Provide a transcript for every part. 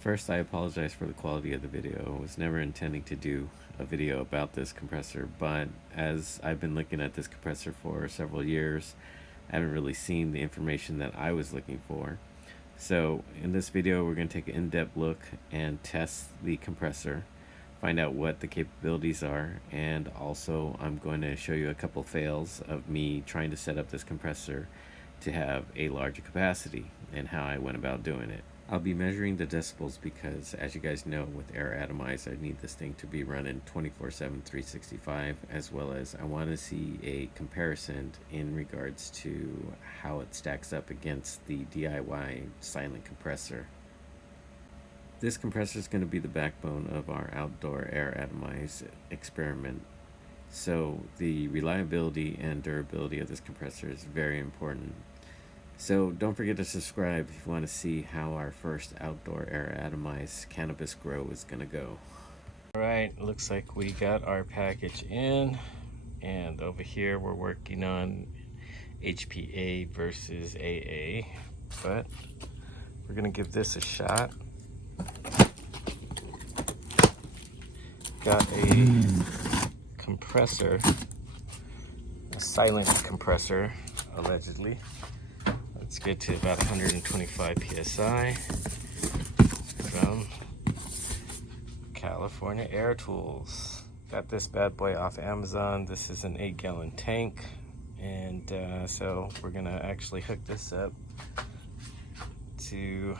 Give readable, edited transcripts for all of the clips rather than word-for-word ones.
First, I apologize for the quality of the video. I was never intending to do a video about this compressor, but as I've been looking at this compressor for several years, I haven't really seen the information that I was looking for. So in this video, we're going to take an in-depth look and test the compressor, find out what the capabilities are, and also I'm going to show you a couple fails of me trying to set up this compressor to have a larger capacity and how I went about doing it. I'll be measuring the decibels because, as you guys know, with Air Atomized, I need this thing to be running 24/7, 365, as well as I want to see a comparison in regards to how it stacks up against the DIY silent compressor. This compressor is going to be the backbone of our outdoor Air Atomized experiment. So the reliability and durability of this compressor is very important. So don't forget to subscribe if you want to see how our first outdoor Air Atomized cannabis grow is going to go. Alright, looks like we got our package in, and over here we're working on HPA versus AA, but we're going to give this a shot. Got a compressor, a silent compressor, allegedly. Let's get to about 125 psi from California Air Tools. Got this bad boy off Amazon. This is an 8-gallon tank, and so we're gonna actually hook this up to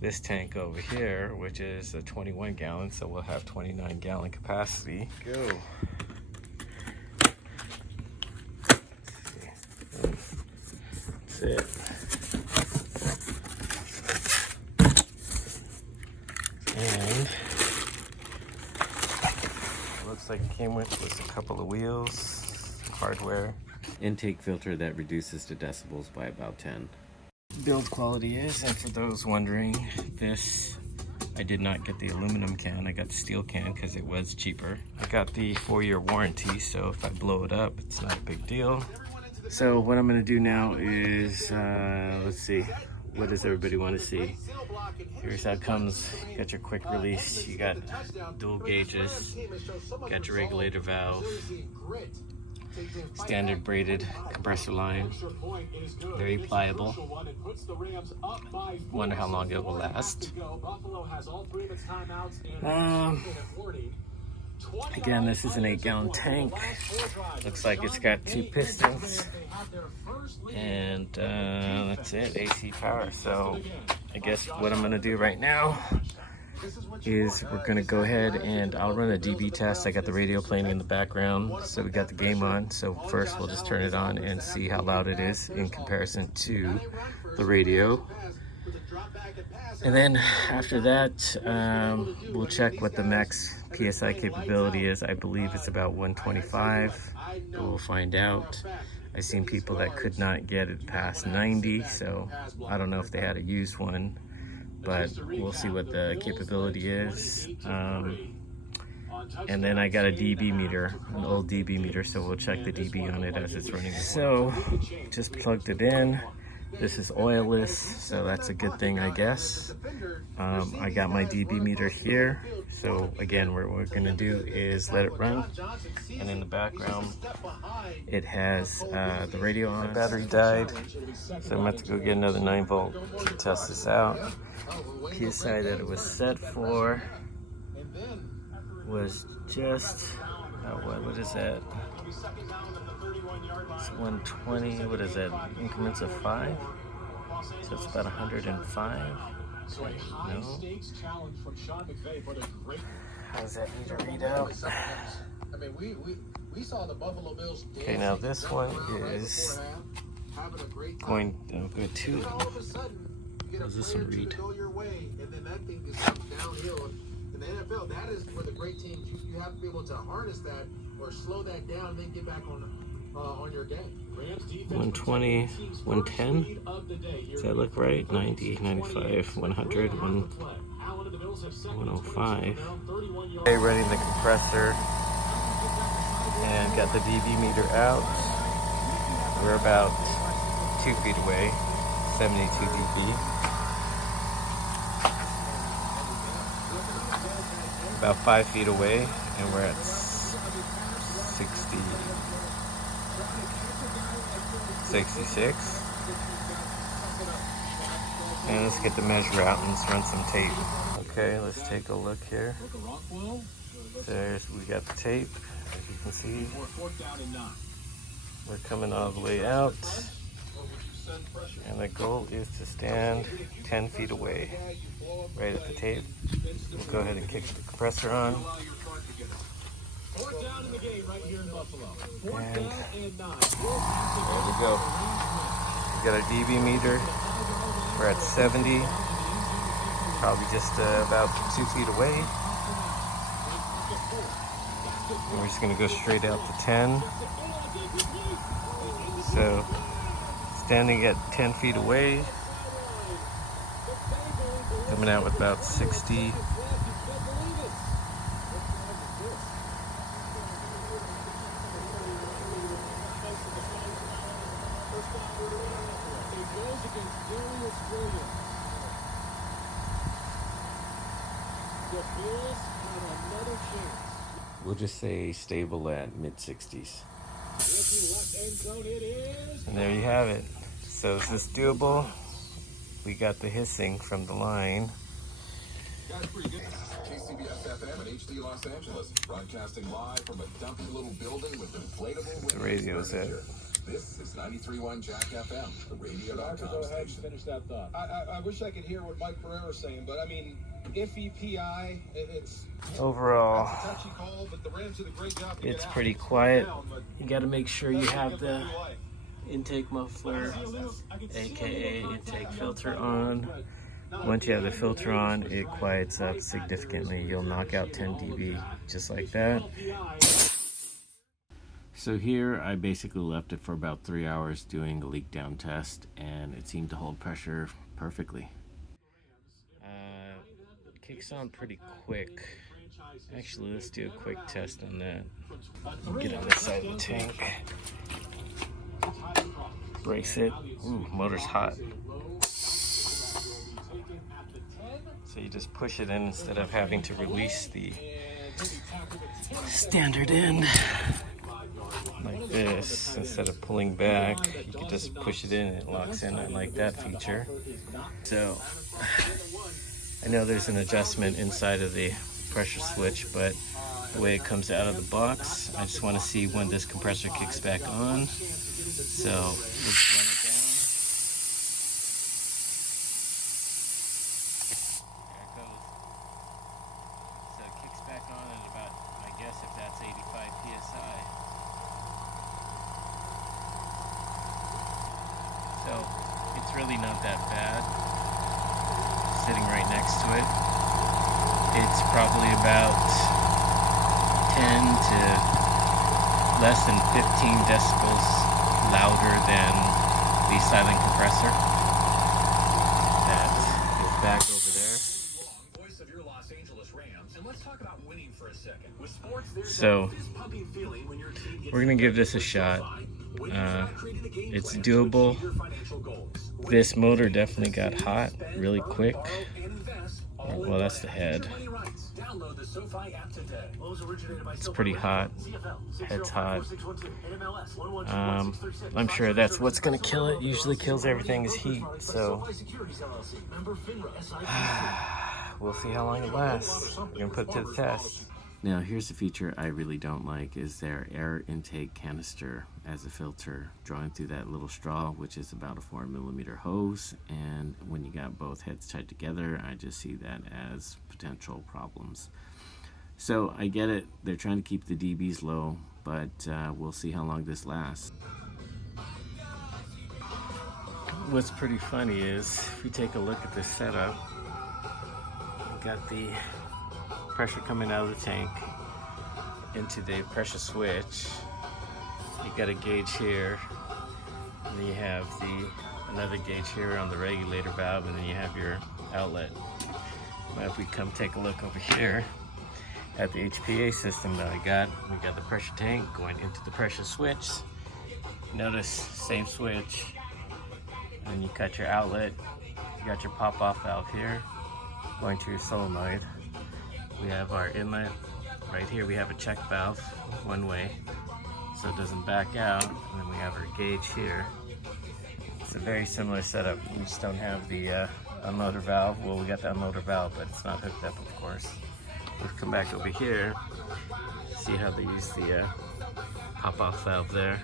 this tank over here, which is a 21 gallon, so we'll have 29 gallon capacity. Go. That's it. And looks like it came with a couple of wheels, hardware, intake filter that reduces the decibels by about 10. Build quality is, and for those wondering, this, I did not get the aluminum can, I got the steel can because it was cheaper. I got the 4-year warranty, so if I blow it up, it's not a big deal. So what I'm going to do now is, let's see, what does everybody want to see? Here's how it comes. You got your quick release, you got dual gauges, got your regulator valve, standard braided compressor line, very pliable. Wonder how long it will last. Again, this is an 8-gallon tank. Looks like it's got 2 pistons, and that's it, AC power. So I guess what I'm gonna do right now is we're gonna go ahead and I'll run a dB test. I got the radio playing in the background, so we got the game on. So first we'll just turn it on and see how loud it is in comparison to the radio. And then after that, we'll check what the max PSI capability is. I believe it's about 125. We'll find out. I've seen people that could not get it past 90, so I don't know if they had a used one, but we'll see what the capability is. And then I got a dB meter, an old dB meter, so we'll check the dB on it as it's running. So just plugged it in. This is oilless, so that's a good thing, I guess. I got my dB meter here. So again, what we're gonna do is let it run. And in the background, it has the radio on. The battery died, so I'm about to go get another 9-volt to test this out. PSI that it was set for was just, what is that? It's 120, what is that, increments of 5? So it's about 105. No. How's that meter read out? Okay, now this one is going good too. How's this one read? In the NFL, that is where the great teams, you have to be able to harness that or slow that down and then get back on your game. 120, 110. Does that look right? 90, 95, 100, 105. Okay, running the compressor and got the dB meter out. We're about 2 feet away, 72 dB. about 5 feet away, and we're at 60, 66. And let's get the measure out and let's run some tape. Okay, let's take a look here. We got the tape, as you can see. We're coming all the way out. And the goal is to stand 10 feet away, right at the tape. We'll go ahead and kick the compressor on. And there we go. We got our dB meter. We're at 70, probably just about 2 feet away. And we're just gonna go straight out to 10. So, standing at 10 feet away, coming out with about 60. We'll just say stable at mid-60s. And there you have it. So is this doable? We got the hissing from the line. KCBS-FM and HD Los Angeles, broadcasting live from a dumpy little building with inflatable The radio's at. This is 93.1 Jack FM, the radio.com Go ahead and station. finish that thought. I wish I could hear what Mike Pereira's saying, but I mean, if EPI, it's Overall, a touchy call, but the Rams did a great job. it's pretty quiet. You got to make sure you have the intake muffler, aka intake filter, on. Once you have the filter on, it quiets up significantly. You'll knock out 10 dB just like that. So here I basically left it for about 3 hours doing a leak down test, and it seemed to hold pressure perfectly. Kicks on pretty quick. Actually, let's do a quick test on that. Get on this side of the tank. Brace it. Ooh, motor's hot. So you just push it in instead of having to release the standard end like this. Instead of pulling back, you can just push it in and it locks in. I like that feature. So I know there's an adjustment inside of the pressure switch, but the way it comes out of the box, I just want to see when this compressor kicks back on. So let's run it down. There it goes. So it kicks back on at about, I guess if that's 85 psi. So it's really not that bad. Sitting right next to it. It's probably about 10 to less than 15 decibels louder than the silent compressor that is back over there. Voice of your Los Angeles Rams, and let's talk about winning for a second. With sports, So we're gonna give this a shot. It's doable. This motor definitely got hot really quick. Well, that's the head. It's pretty hot. Head's hot. I'm sure that's what's gonna kill it. Usually kills everything is heat. So we'll see how long it lasts. We're gonna put it to the test. Now here's the feature I really don't like, is their air intake canister as a filter, drawing through that little straw, which is about a 4mm hose, and when you got both heads tied together, I just see that as potential problems. So I get it, they're trying to keep the dBs low, but we'll see how long this lasts. What's pretty funny is, if we take a look at this setup, we got the pressure coming out of the tank into the pressure switch. You got a gauge here, and then you have another gauge here on the regulator valve, and then you have your outlet. But if we come take a look over here at the HPA system that we got the pressure tank going into the pressure switch. Notice, same switch, and you cut your outlet. You got your pop-off valve here going to your solenoid. We have our inlet. Right here we have a check valve, one way, so it doesn't back out. And then we have our gauge here. It's a very similar setup. We just don't have the unloader valve. Well, we got the unloader valve, but it's not hooked up, of course. We'll come back over here, see how they use the pop-off valve there.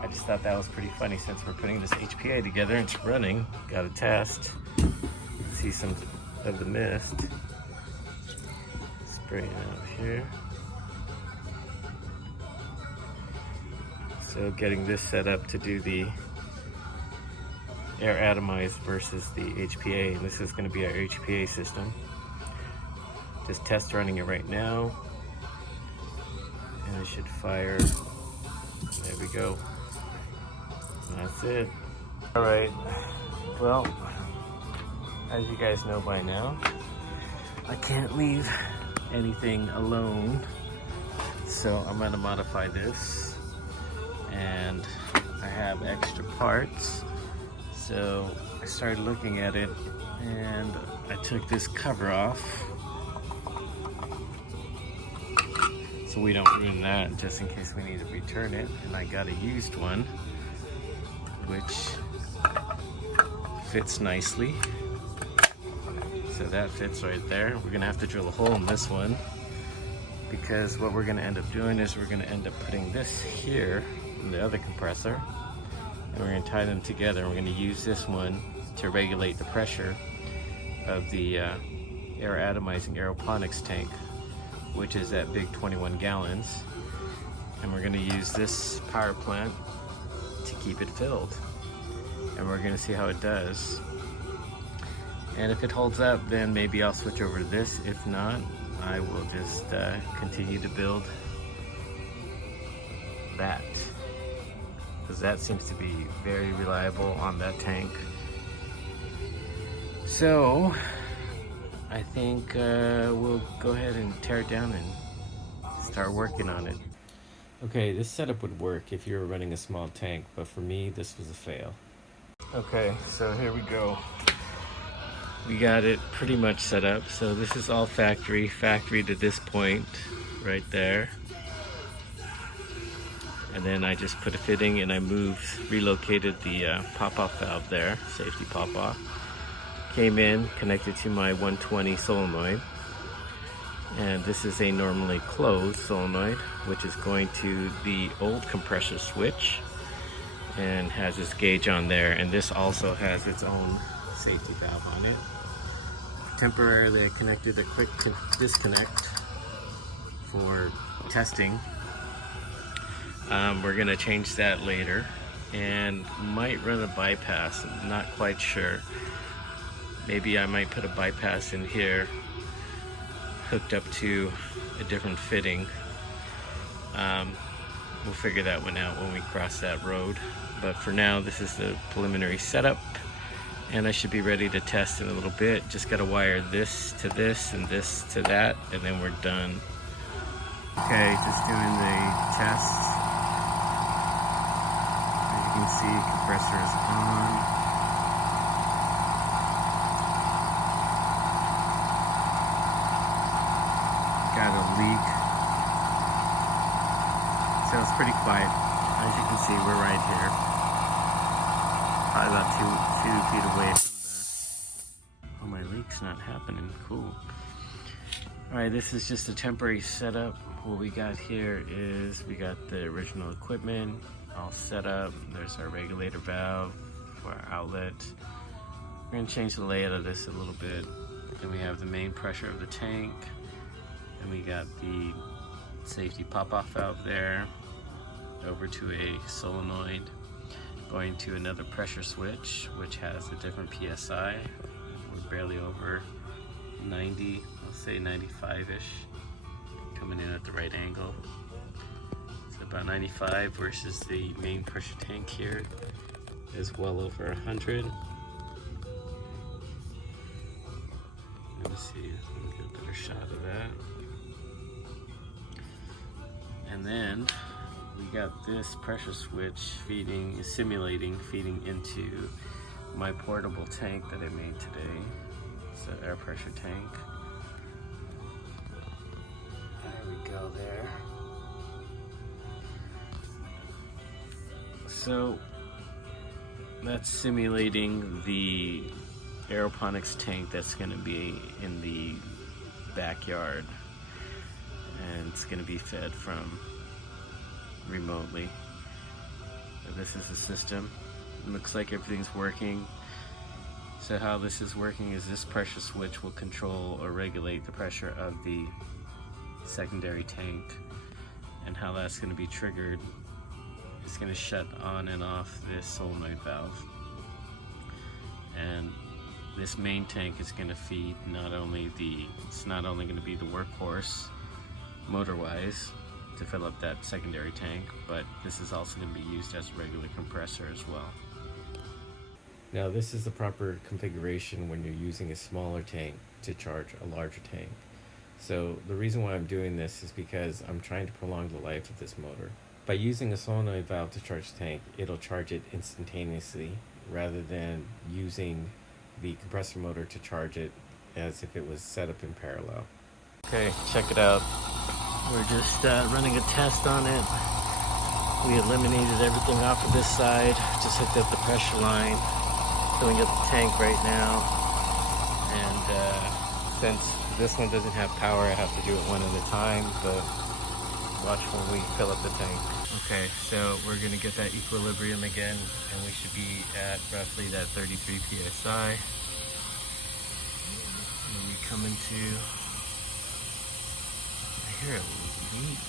I just thought that was pretty funny since we're putting this HPA together and it's running. Got to test. See some of the mist spraying out here. So getting this set up to do the air atomized versus the HPA, and this is going to be our HPA system. Just test running it right now, and it should fire. There we go. That's it. All right. Well, as you guys know by now, I can't leave anything alone, so I'm going to modify this, and I have extra parts. So I started looking at it, and I took this cover off so we don't ruin that, just in case we need to return it. And I got a used one, which fits nicely. So that fits right there. We're gonna have to drill a hole in this one, because what we're gonna end up doing is we're gonna end up putting this here in the other compressor, and we're gonna tie them together. We're gonna use this one to regulate the pressure of the air atomizing aeroponics tank, which is that big 21 gallons. And we're gonna use this power plant to keep it filled. And we're gonna see how it does. And if it holds up, then maybe I'll switch over to this. If not, I will just continue to build that, because that seems to be very reliable on that tank. So I think we'll go ahead and tear it down and start working on it. Okay, this setup would work if you were running a small tank, but for me, this was a fail. Okay, so here we go. We got it pretty much set up. So this is all factory to this point right there. And then I just put a fitting, and I relocated the pop-off valve there, safety pop-off. Came in, connected to my 120 solenoid. And this is a normally closed solenoid, which is going to the old compressor switch and has this gauge on there. And this also has its own safety valve on it. Temporarily, I connected a quick disconnect for testing. We're gonna change that later, and might run a bypass. I'm not quite sure. Maybe I might put a bypass in here, hooked up to a different fitting. We'll figure that one out when we cross that road. But for now, this is the preliminary setup, and I should be ready to test in a little bit. Just gotta wire this to this and this to that, and then we're done. Okay, just doing the test. As you can see, compressor is on. Got a leak. So it's pretty quiet. As you can see, we're right here. Probably about two feet away from the... Oh, my leak's not happening. Cool. Alright, this is just a temporary setup. What we got here is we got the original equipment all set up. There's our regulator valve for our outlet. We're going to change the layout of this a little bit. Then we have the main pressure of the tank. And we got the safety pop-off valve there. Over to a solenoid. Going to another pressure switch, which has a different PSI. We're barely over 90, I'll say 95-ish. Coming in at the right angle. So about 95 versus the main pressure tank here is well over 100. Let me see, let me get a better shot of that. And then we got this pressure switch feeding into my portable tank that I made today. It's an air pressure tank. There we go there. So that's simulating the aeroponics tank that's going to be in the backyard, and it's going to be fed from remotely. So this is the system. It looks like everything's working. So how this is working is this pressure switch will control or regulate the pressure of the secondary tank, and how that's going to be triggered, it's going to shut on and off this solenoid valve, and this main tank is going to feed it's not only going to be the workhorse motor wise to fill up that secondary tank, but this is also going to be used as a regular compressor as well. Now this is the proper configuration when you're using a smaller tank to charge a larger tank. So the reason why I'm doing this is because I'm trying to prolong the life of this motor. By using a solenoid valve to charge the tank, it'll charge it instantaneously rather than using the compressor motor to charge it as if it was set up in parallel. Okay, check it out. We're just running a test on it. We eliminated everything off of this side, just hooked up the pressure line, filling up the tank right now. And since this one doesn't have power, I have to do it one at a time, but watch when we fill up the tank. Okay, so we're gonna get that equilibrium again, and we should be at roughly that 33 psi. And we come into, I hear a leak.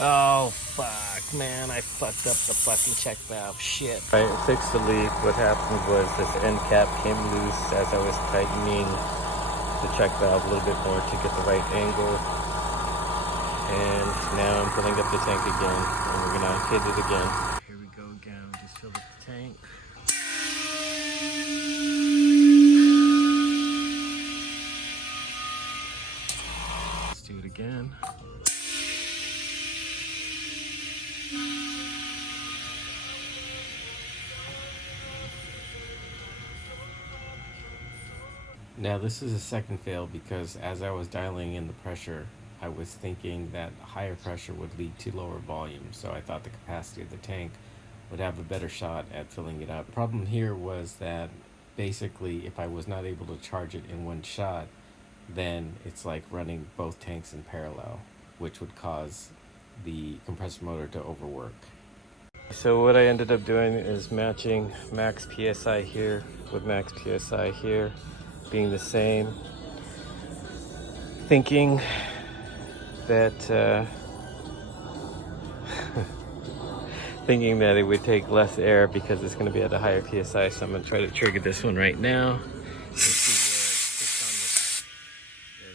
Oh fuck, man, I fucked up the fucking check valve, shit. I fixed the leak. What happened was this end cap came loose as I was tightening the check valve a little bit more to get the right angle. And now I'm filling up the tank again, and we're gonna hit it again. Here we go again, just filled up the tank. Let's do it again. Now this is a second fail because as I was dialing in the pressure, I was thinking that higher pressure would lead to lower volume, so I thought the capacity of the tank would have a better shot at filling it up. The problem here was that basically if I was not able to charge it in one shot, then it's like running both tanks in parallel, which would cause the compressor motor to overwork. So what I ended up doing is matching max PSI here with max PSI here being the same, thinking that thinking that it would take less air because it's going to be at a higher PSI. So I'm going to try to trigger this one right now. Let's see where it sits on the, there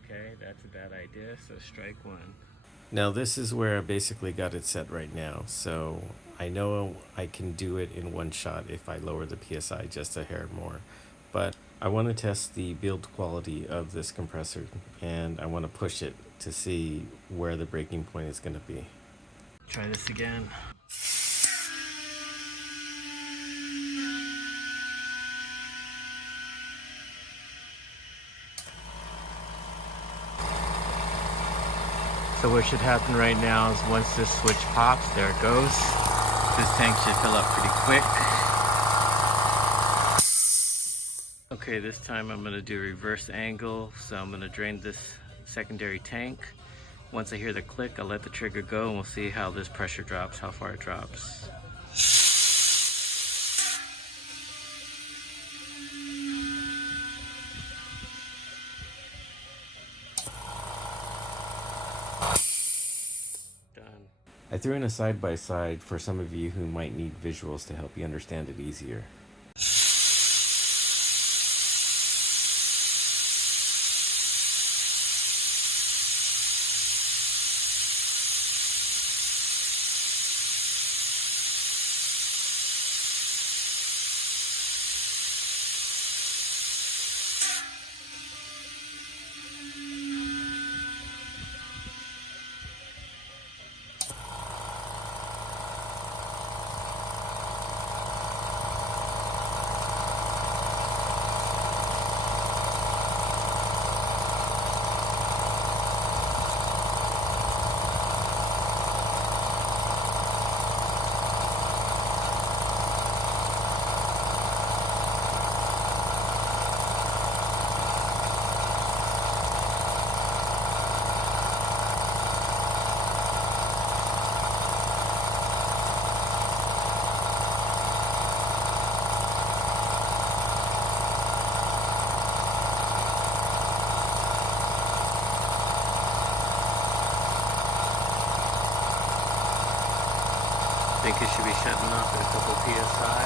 we go. Okay, that's a bad idea, so strike one. Now this is where I basically got it set right now, so I know I can do it in one shot if I lower the PSI just a hair more, but I want to test the build quality of this compressor, and I want to push it to see where the breaking point is going to be. Try this again. So what should happen right now is once this switch pops, there it goes. This tank should fill up pretty quick. Okay, this time I'm going to do reverse angle. So I'm going to drain this secondary tank. Once I hear the click, I'll let the trigger go and we'll see how this pressure drops, how far it drops. I threw in a side-by-side for some of you who might need visuals to help you understand it easier. think it should be shutting off at a couple PSI.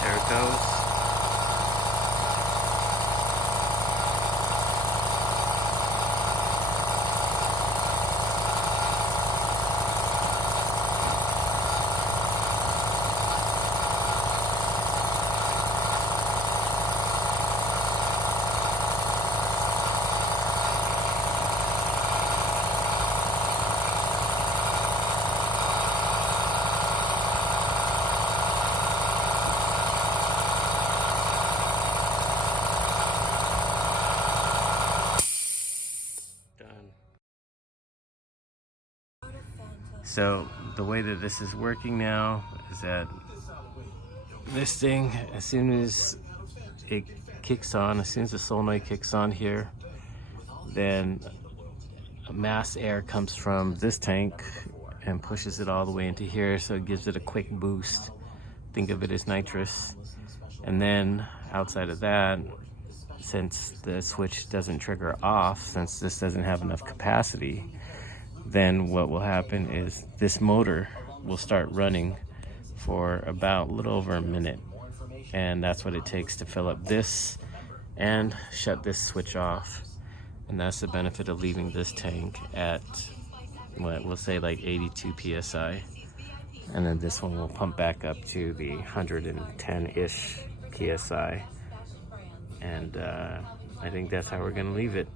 There it goes. So the way that this is working now is that this thing, as soon as it kicks on, as soon as the solenoid kicks on here, then mass air comes from this tank and pushes it all the way into here, so it gives it a quick boost. Think of it as nitrous. And then outside of that, since the switch doesn't trigger off, since this doesn't have enough capacity, then what will happen is this motor will start running for about a little over a minute, and that's what it takes to fill up this and shut this switch off. And that's the benefit of leaving this tank at, what we'll say, like 82 psi, and then this one will pump back up to the 110-ish psi, and I think that's how we're gonna leave it.